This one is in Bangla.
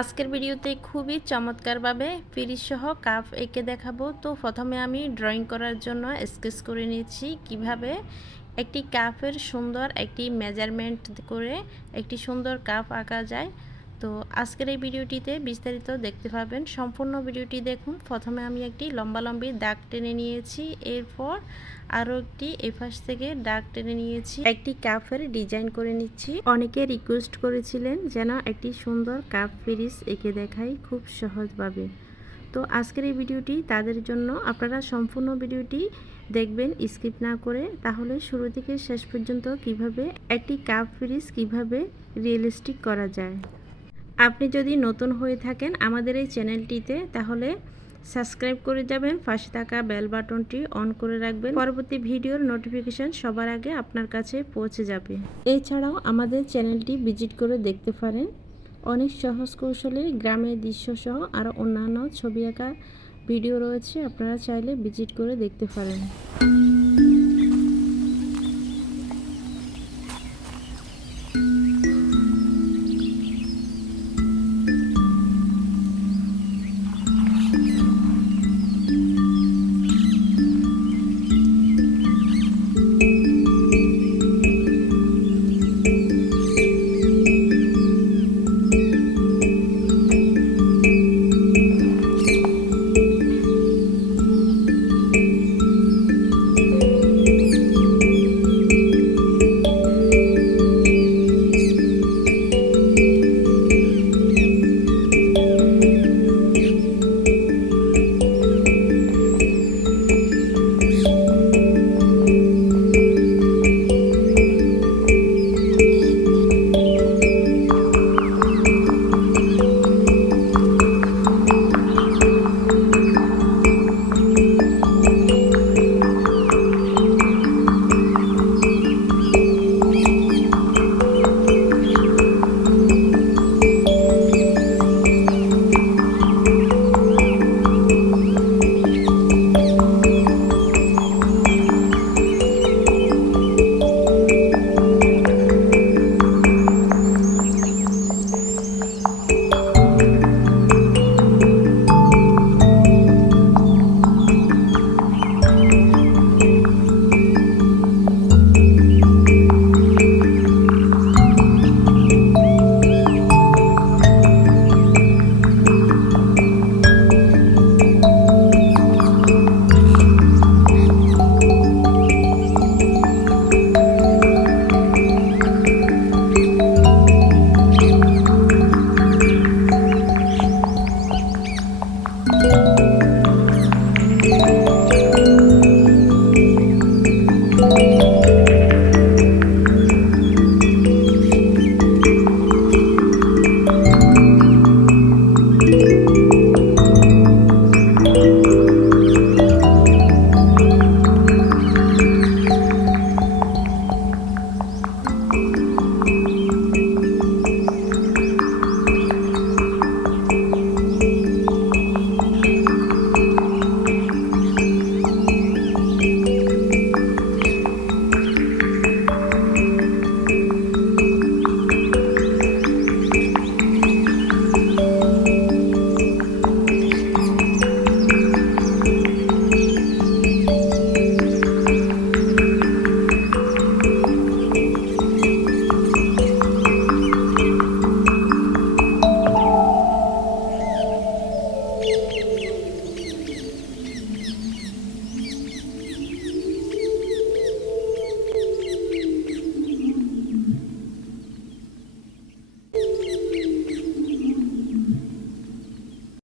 আজকের ভিডিওতে খুবই চমৎকারভাবে পিরিচ সহ কাপ এঁকে দেখাবো। তো প্রথমে আমি ড্রয়িং করার জন্য স্কেচ করে নিচ্ছি কিভাবে একটি কাপের সুন্দর একটি মেজারমেন্ট করে একটি সুন্দর কাপ আঁকা যায়। তো আজকের এই ভিডিওটিতে বিস্তারিত দেখতে পাবেন, সম্পূর্ণ ভিডিওটি দেখুন। প্রথমে আমি একটি লম্বালম্বি দাগ টেনে নিয়েছি, এরপর আরও একটি এপাশ থেকে দাগ টেনে নিয়েছি, একটি কাপের ডিজাইন করে নিচ্ছি। অনেকে রিকোয়েস্ট করেছিলেন যেন একটি সুন্দর কাপ পিরিচ এঁকে দেখাই খুব সহজভাবে। তো আজকের এই ভিডিওটি তাদের জন্য, আপনারা সম্পূর্ণ ভিডিওটি দেখবেন স্কিপ না করে, তাহলে শুরু থেকে শেষ পর্যন্ত কিভাবে একটি কাপ পিরিচ কিভাবে রিয়েলিস্টিক করা যায়। আপনি যদি নতুন হয়ে থাকেন আমাদের এই চ্যানেলটিতে, তাহলে সাবস্ক্রাইব করে যাবেন, পাশে থাকা বেল বাটনটি অন করে রাখবেন, পরবর্তী ভিডিওর নোটিফিকেশান সবার আগে আপনার কাছে পৌঁছে যাবে। এছাড়াও আমাদের চ্যানেলটি ভিজিট করে দেখতে পারেন, অনেক সহজ কৌশলে গ্রামের দৃশ্যসহ আরও অন্যান্য ছবি আঁকা ভিডিও রয়েছে, আপনারা চাইলে ভিজিট করে দেখতে পারেন।